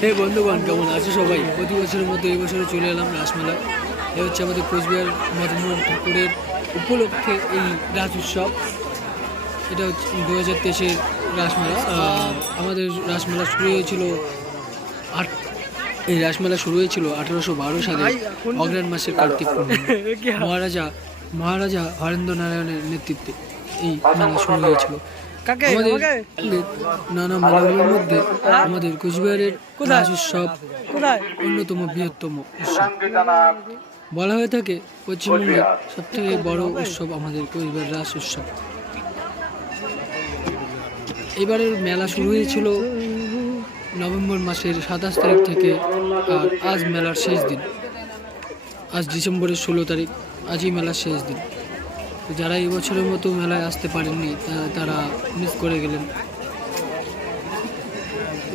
হে বন্ধুগণ, কেমন আছো সবাই? প্রতি বছরের মতো এই বছরে চলে এলাম রাসমেলা। এ হচ্ছে আমাদের কোচবিহার মদনমোহন ঠাকুরের উপলক্ষে এই রাস উৎসব। এটা হচ্ছে 2023-এর রাসমেলা। আমাদের রাসমেলা শুরু হয়েছিল এই রাসমেলা শুরু হয়েছিল 1812 সালে অগ্রহায়ণ মাসের কার্তিক পূর্ণিমা। মহারাজা হরেন্দ্র নারায়ণের নেতৃত্বে এই মেলা শুরু হয়েছিল। আমাদের নানা মেলাগুলোর মধ্যে আমাদের কোচবিহারের রাস উৎসব অন্যতম বৃহত্তম উৎসব। বলা হয়ে থাকে পশ্চিমবঙ্গের সবথেকে বড় উৎসব আমাদের কোচবিহার রাস উৎসব। এবারের মেলা শুরু হয়েছিল নভেম্বর মাসের 27 তারিখ থেকে, আর আজ মেলার শেষ দিন। আজ ডিসেম্বরের 16 তারিখ, আজই মেলার শেষ দিন। যারা এই বছরের মতো মেলায় আসতে পারেননি তারা মিস করে গেলেন।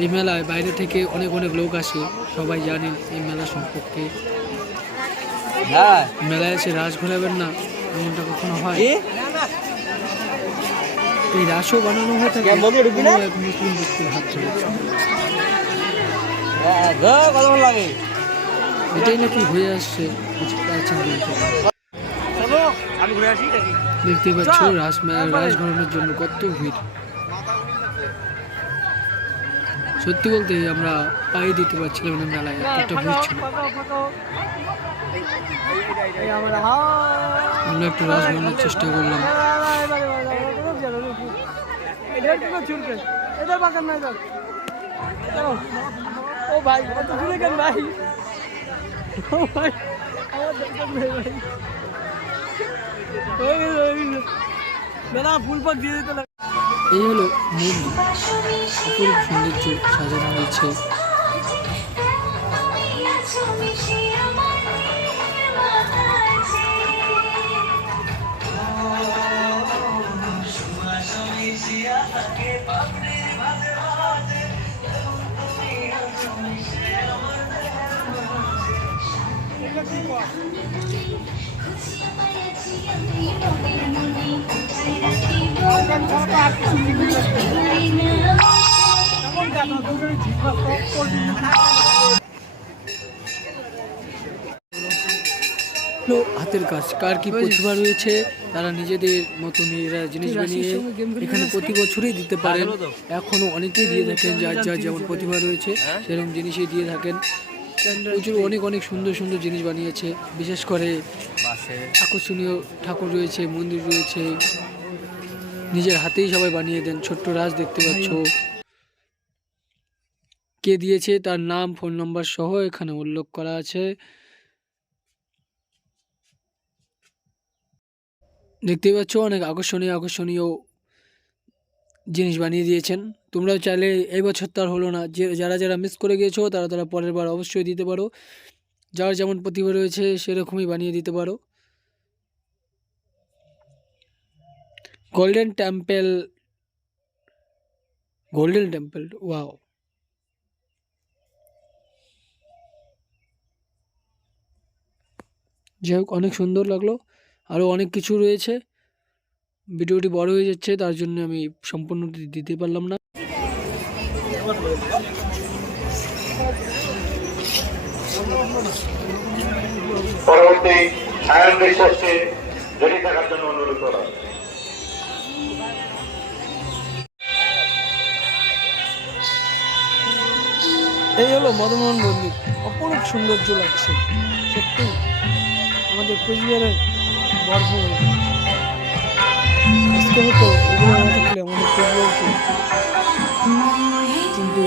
এই মেলায় বাইরে থেকে অনেক অনেক লোক আসে, সবাই জানেন এই মেলা সম্পর্কে। মেলায় এসে রাস ঘোরাবেন না এমনটা কখনো হয়? এই রাসও বানানো হয়ে থাকে এক মুসলিম ব্যক্তির হাত ধরে। এটাই নাকি হয়ে আসছে প্রাচীন দিন থেকে। দেখতে পাচ্ছ রাস ঘোরানোর জন্য কত ভিড়। সত্যি বলতে আমরা পায়ে দিতে পারছিলাম না, মেলায় এতটা ভিড় ছিল। আমরা একটু রাস ঘোরানোর চেষ্টা করলাম। এই হলো মন্দির, অপরূপ সৌন্দর্য সাজানো হয়েছে। হাতের কাজ, কার কি প্রতিভা রয়েছে তারা নিজেদের মতো নিজেরা জিনিস বানিয়ে এখানে প্রতি বছরই দিতে পারেন। এখনো অনেকেই দিয়ে থাকেন, যার যার যেমন প্রতিভা রয়েছে সেরকম জিনিসই দিয়ে থাকেন। প্রচুর অনেক অনেক সুন্দর সুন্দর জিনিস বানিয়েছে। বিশেষ করে আকর্ষণীয় ঠাকুর রয়েছে, মন্দির রয়েছে, নিজের হাতেই সবাই বানিয়ে দেন। ছোট্ট রাজ দেখতে পাচ্ছ, কে দিয়েছে তার নাম, ফোন নাম্বার সহ এখানে উল্লেখ করা আছে। দেখতে পাচ্ছ অনেক আকর্ষণীয় আকর্ষণীয় জিনিস বানিয়ে দিয়েছেন। তোমরাও চাইলে এই বছর তার হলো না, যারা যারা মিস করে গিয়েছো তারা পরের বার অবশ্যই দিতে পারো। যার যেমন প্রতিভা রয়েছে সেরকমই বানিয়ে দিতে পারো। Golden temple, wow! যাই হোক, অনেক সুন্দর লাগলো। আরও অনেক কিছু রয়েছে। ভিডিওটি বড় হয়ে যাচ্ছে, তার জন্য আমি সম্পূর্ণটি দিতে পারলাম না। পরবর্তী সায়ন রিসার্চে জড়িয়ে থাকার জন্য অনুরোধ করা। এই হলো মদনমোহন মন্দির, অপরূপ সৌন্দর্য লাগছে সত্যি। আমাদের কোচবিহারের গর্ব আজকে হতো, এগুলো না থাকলে আমাদের কোচবিহারকে চিনতে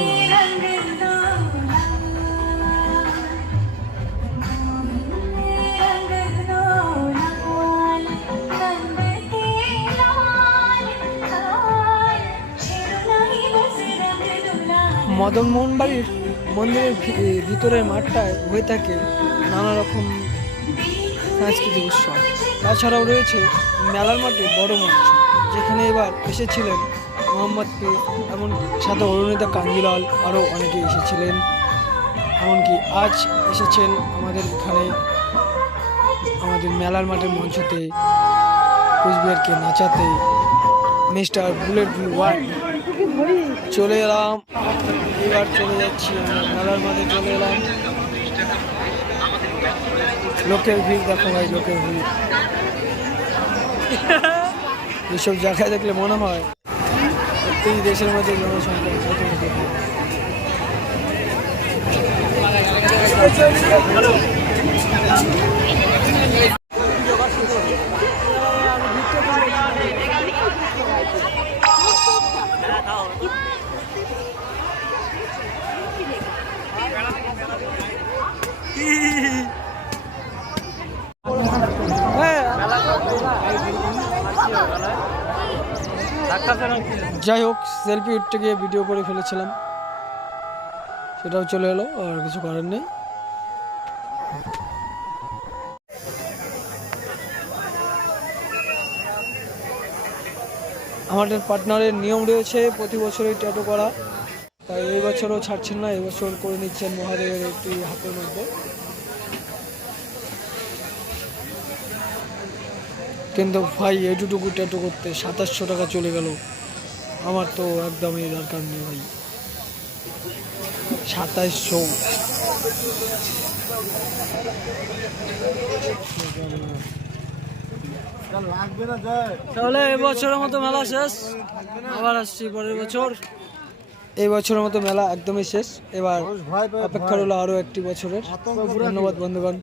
মদনমোহন বাড়ির মন্দিরের ভিতরের মাঠটায় হয়ে থাকে নানা রকম সাংস্কৃতিক উৎসব। তাছাড়াও রয়েছে মেলার মাঠে বড় মঞ্চ, যেখানে এবার এসেছিলেন মোহাম্মদ পীর, এমন সাথে অরুণিতা কাঞ্জিলাল, আরও অনেকে এসেছিলেন। এমনকি আজ এসেছেন আমাদের এখানে আমাদের মেলার মাঠের মঞ্চতে কোচবিহারকে নাচাতে মিস্টার বুলেট ওয়ান। চলে এলাম, এবার চলে যাচ্ছি আমরা মেলার মাঝে চলে এলাম। লোকের ভিড় দেখো ভাই, লোকের ভিড়। এসব জায়গায় দেখলে মনে হয় প্রত্যেক দেশের মধ্যে জনসংখ্যা কত বেশি। যাই হোক, সেলফি উঠতে গিয়ে ভিডিও করে ফেলেছিলাম, সেটাও চলে এলো, আর কিছু করার নেই। আমাদের পার্টনারের নিয়ম রয়েছে প্রতি বছরই ট্যাটু করা, তাই এই বছরও ছাড়ছেন না, এই বছর করে নিচ্ছেন মহাদেবের একটি হাতের মধ্যে। কিন্তু ভাই এটুকু ট্যাটু করতে 2700 টাকা চলে গেল, আমার তো একদমই দরকার নেই ভাই। 2700। তাহলে এবছরের মতো মেলা শেষ, আবার আসছি পরের বছর। এই বছরের মতো মেলা একদমই শেষ, এবার অপেক্ষা রইল আরো একটি বছরের। ধন্যবাদ বন্ধুগণ।